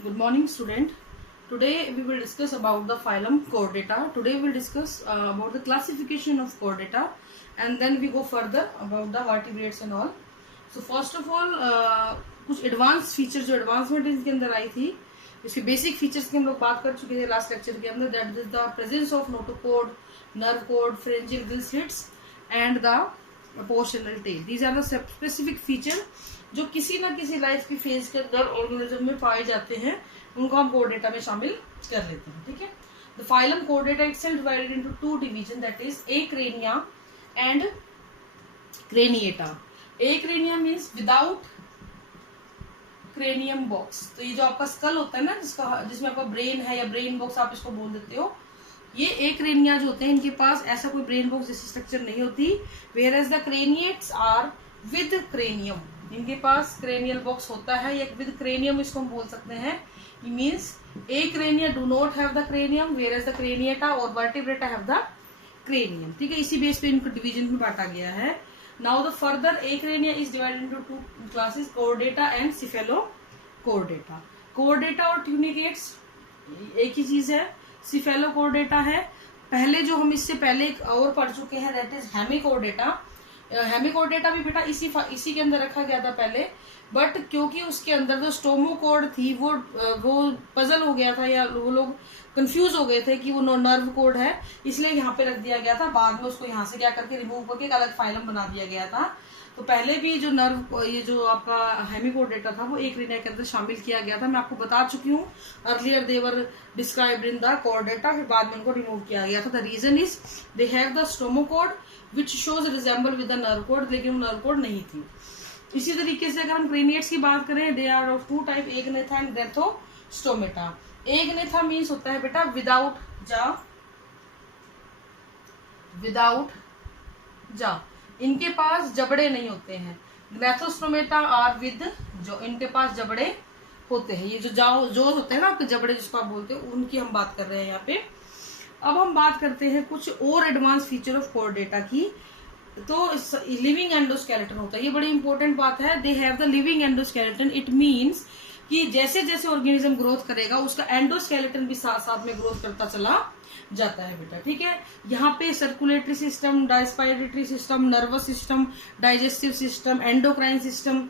Good morning, student. Today we will discuss about the phylum Chordata. Today we will discuss about the classification of Chordata, and then we go further about the vertebrates and all. So first of all, कुछ advance feature जो advancement इसके अंदर आई थी, इसके basic features की हम लोग बात कर चुके थे लास्ट लेक्चर के अंदर. That is the presence of notochord, nerve cord, pharyngeal gill slits and the postanal tail. These are the specific feature जो किसी ना किसी लाइफ की फेज के अंदर ऑर्गेनिज्म में पाए जाते हैं, उनको हम कोर्डेटा में शामिल कर लेते हैं. ठीक है. The phylum chordata itself divided into two division, that is acrania and craniata. Acrania means without cranium box. तो ये जो आपका स्कल होता है ना, जिसमें आपका ब्रेन है या ब्रेन बॉक्स आप इसको बोल देते हो, ये एक्रेनिया जो होते हैं इनके पास ऐसा कोई ब्रेन बॉक्स जैसी स्ट्रक्चर नहीं होती. Whereas the craniates are with cranium. इनके पास क्रेनियल बॉक्स होता है या विद क्रेनियम इसको हम बोल सकते हैं. It means acrania do not have the cranium, whereas the craniata और वर्टिब्रेटा हैव द क्रेनियम. ठीक है. इसी बेस पे इनको डिवीजन में बांटा गया है. Now the further acrania is divided into two classes, chordata and cephalochordata. Chordata और ट्यूनिकेट्स एक ही चीज है. सिफेलोकोर्डेटा है पहले जो हम इससे पहले एक और पढ़ चुके हैं, दैट इज हेमिकोर्डेटा. हेमिकोर्डेटा भी बेटा इसी के अंदर रखा गया था पहले, बट क्योंकि उसके अंदर जो स्टोमोकोड थी वो पजल हो गया था, या वो लोग कंफ्यूज हो गए थे कि वो नर्व कोड है, इसलिए यहाँ पे रख दिया गया था. बाद में उसको यहाँ से क्या करके रिमूव करके एक अलग फाइलम बना दिया गया था. तो पहले भी जो नर्व, ये जो आपका हेमिकोर्डेटा था, वो एक्रेनिया के अंदर शामिल किया गया था. मैं आपको बता चुकी हूँ earlier they were described in the chordata, फिर बाद में उनको रिमूव किया गया था. The reason is they have the stomochord which shows resemble with the nerve cord, लेकिन वो नर्व कोड नहीं थी. इसी तरीके से अगर हम क्रेनिएट्स की बात करें, they are of two type, agnatha and gnathostomata. Agnatha means होता है बेटा विदाउट जा. इनके पास जबड़े नहीं होते हैं. ग्रेथोस्टोमेटा आर विद जो, इनके पास जबड़े होते हैं. ये जो होते हैं ना आपके जबड़े जिसको आप बोलते हो, उनकी हम बात कर रहे हैं यहाँ पे. अब हम बात करते हैं कुछ और एडवांस फीचर ऑफ कोर्डेटा की. तो लिविंग एंडोस्केलेटन होता है, ये बड़ी इंपॉर्टेंट बात है. दे have the living endoskeleton. It means कि जैसे जैसे ऑर्गेनिज्म ग्रोथ करेगा उसका एंडोस्केलेटन भी साथ साथ में ग्रोथ करता चला जाता है बेटा. ठीक है. यहाँ पे circulatory system, respiratory system, nervous system, digestive system, endocrine system.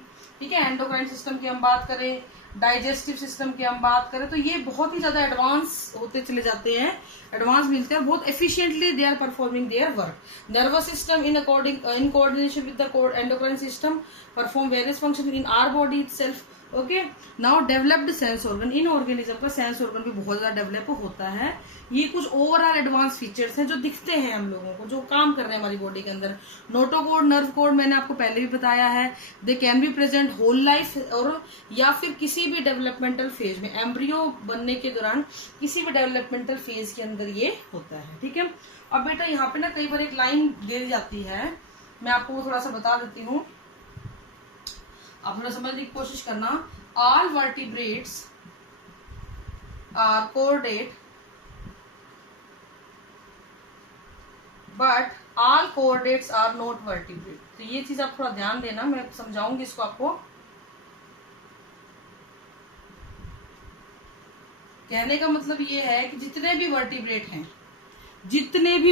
ठीक है. एंडोक्राइन सिस्टम की हम बात करें, डाइजेस्टिव सिस्टम की हम बात करें, तो ये बहुत ही ज्यादा एडवांस होते चले जाते हैं, एडवांस मिलते हैं. बहुत efficiently they are performing their work. Nervous system in coordination with the endocrine system perform various function in our body itself. Okay. Now developed sense organ. इन ऑर्गेनिज्म का सेंस ऑर्गन भी बहुत ज्यादा डेवलप होता है. ये कुछ ओवरऑल एडवांस फीचर्स हैं जो दिखते हैं हम लोगों को, जो काम कर रहे हैं हमारी बॉडी के अंदर. नोटोकोड, नर्व कोड मैंने आपको पहले भी बताया है. They can be present whole life, और या फिर किसी भी डेवलपमेंटल फेज में, एम्ब्रियो बनने के दौरान किसी भी डेवलपमेंटल फेज के अंदर ये होता है. ठीक है. अब बेटा यहाँ पे ना कई बार एक लाइन गिर जाती है, मैं आपको वो थोड़ा सा बता देती हूँ, आप थोड़ा समझने की कोशिश करना. All vertebrates are chordate but all chordates are not vertebrate. तो ये चीज आप थोड़ा ध्यान देना, मैं समझाऊंगी इसको आपको. कहने का मतलब ये है कि जितने भी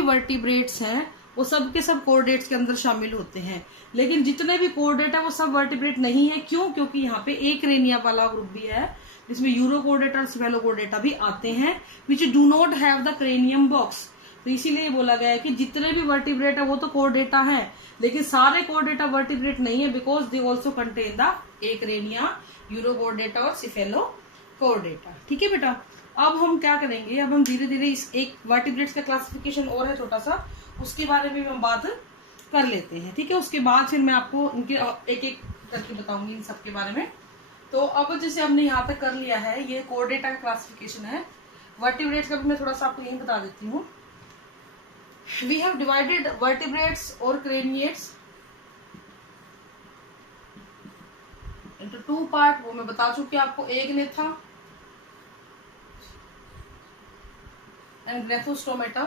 वर्टिब्रेट्स हैं वो सब के सब कोर्डेट्स के अंदर शामिल होते हैं. लेकिन जितने भी कोर्डेट है वो सब वर्टिब्रेट नहीं है. क्यों? क्योंकि यहाँ पे एक्रेनिया वाला ग्रुप भी है जिसमें यूरोकोर्डेटा और सिफेलोकोर्डेटा भी आते हैं, which do not have the cranium box. तो इसीलिए बोला गया है कि जितने भी वर्टिब्रेट है वो तो कोर्डेटा है, लेकिन सारे कोर्डेटा वर्टिब्रेट नहीं है, because they also contain the acrania, urochordata और सिफेलोकोर्डेटा. ठीक है बेटा. अब हम क्या करेंगे, अब हम धीरे धीरे इस एक वर्टिब्रेट्स का क्लासिफिकेशन और है छोटा सा, उसके बारे में हम बात कर लेते हैं. ठीक है. उसके बाद फिर मैं आपको इनके एक एक करके बताऊंगी इन सब के बारे में. तो अब जैसे हमने यहाँ तक कर लिया है, ये कोर्डेटा का क्लासिफिकेशन है. वर्टिब्रेट्स का भी मैं थोड़ा सा आपको यही बता देती हूँ. वी हैव डिवाइडेड वर्टिब्रेट्स और क्रेनिएट्स इनटू टू पार्ट. वो मैं बता चुकी आपको, एगनेथा एंड ग्रेथोस्टोमेटा.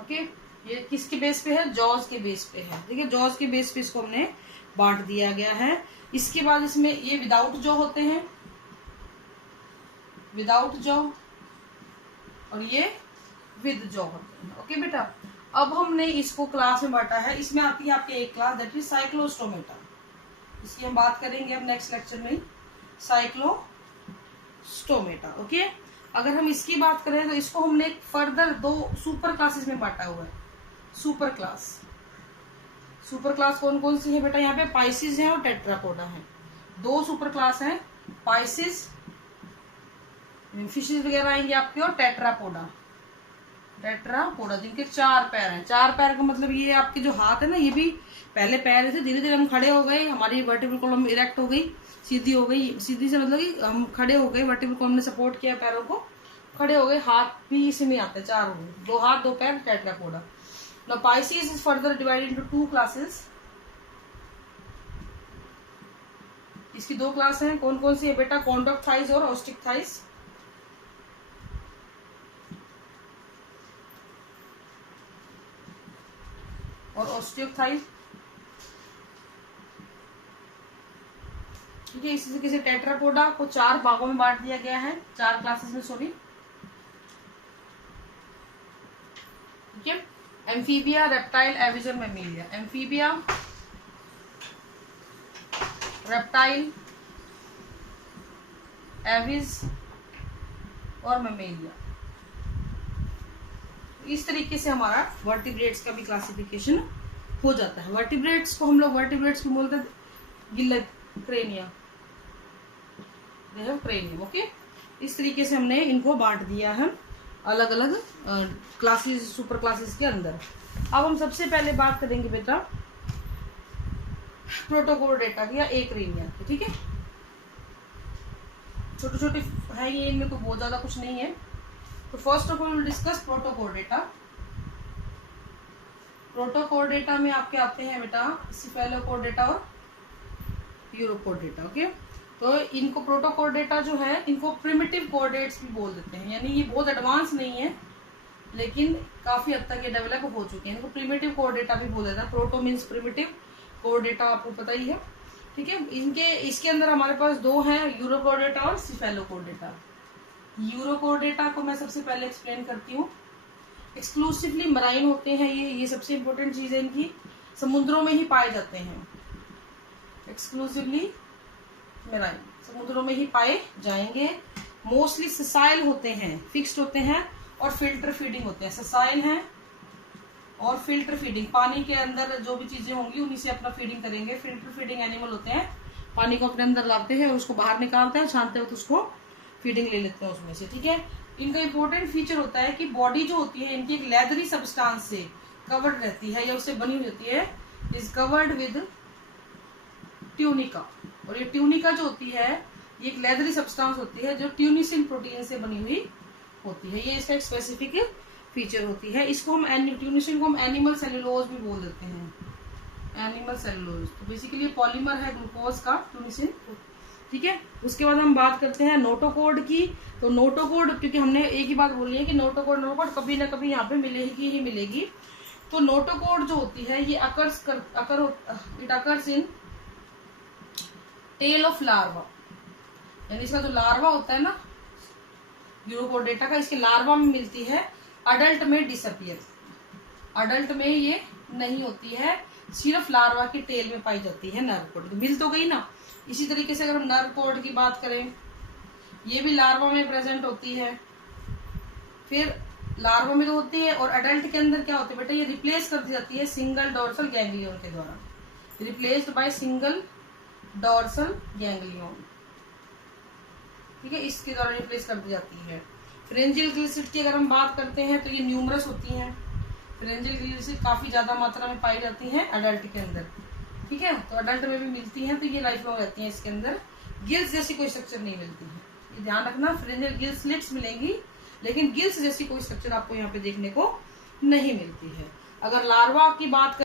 ओके. ये किसके बेस पे है, जॉज के बेस पे है। ठीक है, जॉज के बेस पे इसको हमने बांट दिया गया है। इसके बाद इसमें ये विदाउट जॉ होते हैं, विदाउट जॉ, और ये विद जॉ होते हैं। ओके बेटा, अब हमने इसको क्लास में बांटा है। इसमें आती है आपके एक क्लास दैट इज साइक्लोस्टोमेटा। इसकी हम बात करेंगे अब नेक्स्ट लेक्चर में, साइक्लोस्टोमेटा। ओके, अगर हम इसकी बात करें तो इसको हमने फर्दर 2 सुपर क्लासेस में बांटा हुआ है। सुपर क्लास, सुपर क्लास कौन कौन सी है बेटा, यहाँ पे पाइसिस है और टेट्रापोडा है। 2 सुपर क्लास हैं, पाइसिस फिशेस वगैरह आएंगे आपके, और टेट्रापोडा, टेट्रापोडा जिनके 4 पैर हैं। 4 पैर का मतलब ये आपके जो हाथ है ना, ये भी पहले पैर थे, धीरे धीरे हम खड़े हो गए, हमारी वर्टिब्रल कॉलम इरेक्ट हो गई, सीधी हो गई। सीधी से मतलब कि हम खड़े हो गए, वर्टिब्रल कॉलम ने सपोर्ट किया पैरों को, खड़े हो गए। हाथ भी इसी में आते हैं, 4 हो गए, 2 हाथ 2 पैर, Tetrapoda. Now Pisces is further divided into 2 classes. इसकी 2 क्लास हैं, कौन कौन सी है बेटा, कॉन्डक्ट थाइस और ऑस्टिक थाइस। और ऑस्टिक थाइस, ठीक है। इसी तरीके से टेट्रापोडा को 4 भागों में बांट दिया गया है, 4 क्लासेस में, सॉरी। ठीक है, एम्फीबिया, रेप्टाइल, एविज और मैमेलिया। एम्फीबिया, रेप्टाइल, एविज और मैमेलिया। इस तरीके से हमारा वर्टिब्रेट्स का भी क्लासिफिकेशन हो जाता है। वर्टिब्रेट्स को हम लोग वर्टिब्रेट्स को बोलते हैं गिल्लेट क्रेनिया, क्रेनियम। ओके, इस तरीके से हमने इनको बांट दिया है अलग अलग क्लासेस, सुपर क्लासेस के अंदर। अब हम सबसे पहले बात करेंगे बेटा प्रोटोकोर्डेटा की या एक्रेनिया की। ठीक है, छोटे छोटे है ये, इनमें कोई बहुत ज्यादा कुछ नहीं है। तो first of all will discuss protochordata. Protochordata में आपके आते हैं बेटा सिफेलोकोर्डेटा और यूरोकोर्डेटा। ओके, तो इनको प्रोटोकोर्डेटा जो है, इनको प्रिमिटिव कोर्डेट्स भी बोल देते हैं, यानी ये बहुत एडवांस नहीं है लेकिन काफी हद तक ये डेवलप हो चुके हैं। इनको प्रिमिटिव कोर्डेटा भी बोल देता है। प्रोटो मीन्स प्रिमिटिव, कोर्डेटा आपको पता ही है। ठीक है, इसके अंदर हमारे पास 2 हैं, यूरोकोर्डेटा और सिफेलोकोर्डेटा। यूरोकोर्डेटा को मैं सबसे पहले एक्सप्लेन करती हूँ। एक्सक्लूसिवली मराइन होते हैं ये सबसे इंपॉर्टेंट चीज है इनकी, समुद्रों में ही पाए जाते हैं। एक्सक्लूसिवली मेराइन, समुद्रों में ही पाए जाएंगे। मोस्टली ससाइल होते हैं, फिक्स्ड होते हैं, और फिल्टर फीडिंग होते हैं। ससाइल हैं और फिल्टर फीडिंग, पानी के अंदर जो भी चीजें होंगी उन्हीं से अपना फीडिंग करेंगे। फिल्टर फीडिंग एनिमल होते हैं, पानी को अपने अंदर लाते हैं और उसको बाहर निकालते हैं, छानते वक्त उसको फीडिंग ले लेते हैं उसमें से। ठीक है, इनका इंपॉर्टेंट फीचर होता है कि बॉडी जो होती है इनकी एक लेदरी सब्सटेंस से कवर्ड रहती है या उससे बनी हुई होती है, इज कवर्ड विद ट्यूनिका। और ये ट्यूनिका जो होती है ये एक लेदरी सब्सटेंस होती है जो ट्यूनिसिन प्रोटीन से बनी हुई होती है। ये इसका एक स्पेसिफिक फीचर होती है। इसको हम ट्यूनिसिन को हम एनिमल सेलुलोज भी बोल देते हैं, एनिमल सेलुलोज। तो बेसिकली पॉलीमर है ग्लूकोज का, ट्यूनिसिन। ठीक है, उसके बाद हम बात करते हैं नोटोकोड की। तो नोटोकोड, क्योंकि हमने एक ही बात बोली है कि नोटोकोड कभी ना कभी यहाँ पे मिलेगी ही मिलेगी। तो नोटोकोड जो होती है ये it occurs in tail of larva, यानी इसका जो लार्वा होता है ना यूरोकोर्डेटा का, इसके लार्वा में मिलती है, अडल्ट में डिसअपियर। अडल्ट में ये नहीं होती है, सिर्फ लार्वा की टेल में पाई जाती है नर्व कोड। तो मिल तो गई ना। इसी तरीके से अगर हम नर्व कोड की बात करें, ये भी लार्वा में प्रेजेंट होती है। फिर लार्वा में तो होती है, और अडल्ट के अंदर क्या होती है बेटा, ये रिप्लेस कर दी जाती है सिंगल डोर्सल गैंग्लियन के द्वारा, replaced by single dorsal ganglion. ठीक है, इसके द्वारा रिप्लेस कर दी जाती है। फ्रेंजियल ग्लिसिड की अगर हम बात करते हैं तो ये न्यूमरस होती हैं। फ्रेंजियल ग्लिसिड काफी ज्यादा मात्रा में पाई जाती हैं अडल्ट के अंदर। ठीक है, तो अडल्ट में भी मिलती हैं, तो ये लाइफ लॉन्ग रहती हैं। इसके अंदर गिल्स जैसी कोई स्ट्रक्चर नहीं मिलती है, ये ध्यान रखना। फ्रेंजियल गिल स्लिट्स मिलेंगी लेकिन गिल्स जैसी कोई स्ट्रक्चर आपको यहाँ पे देखने को नहीं मिलती है। अगर लार्वा की बात